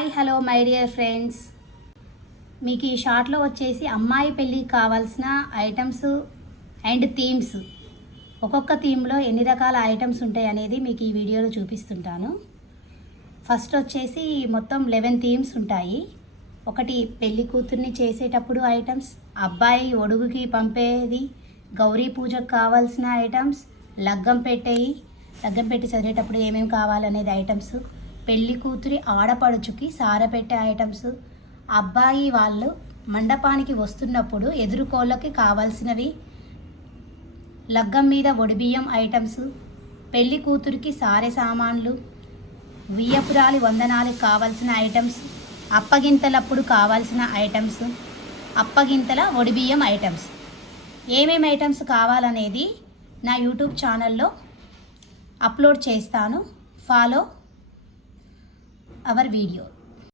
Hi hello my dear friends, మీకు ఈ షార్ట్లో వచ్చేసి అమ్మాయి పెళ్ళికి కావాల్సిన ఐటమ్స్ అండ్ థీమ్స్, ఒక్కొక్క థీమ్లో ఎన్ని రకాల ఐటమ్స్ ఉంటాయి అనేది మీకు ఈ వీడియోలో చూపిస్తుంటాను. ఫస్ట్ వచ్చేసి మొత్తం 11 థీమ్స్ ఉంటాయి. ఒకటి పెళ్లి కూతుర్ని చేసేటప్పుడు ఐటమ్స్, అబ్బాయి ఒడుగుకి పంపేది, గౌరీ పూజకు కావాల్సిన ఐటమ్స్, లగ్గం పెట్టి చదివేటప్పుడు ఏమేమి కావాలనేది ఐటమ్స్, పెళ్లి కూతురి ఆడపడుచుకి సార పెట్టే ఐటమ్స్, అబ్బాయి వాళ్ళు మండపానికి వస్తున్నప్పుడు ఎదురుకోళ్ళకి కావాల్సినవి, లగ్గం మీద ఒడిబియ్యం ఐటమ్స్, పెళ్లి కూతురికి సారె సామాన్లు, వియ్యపురాలి వందనాలకు కావాల్సిన ఐటమ్స్, అప్పగింతలప్పుడు కావాల్సిన ఐటమ్స్, అప్పగింతల ఒడిబియ్యం ఐటమ్స్. ఏమేమి ఐటమ్స్ కావాలనేది నా యూట్యూబ్ ఛానల్లో అప్లోడ్ చేస్తాను. Follow our video.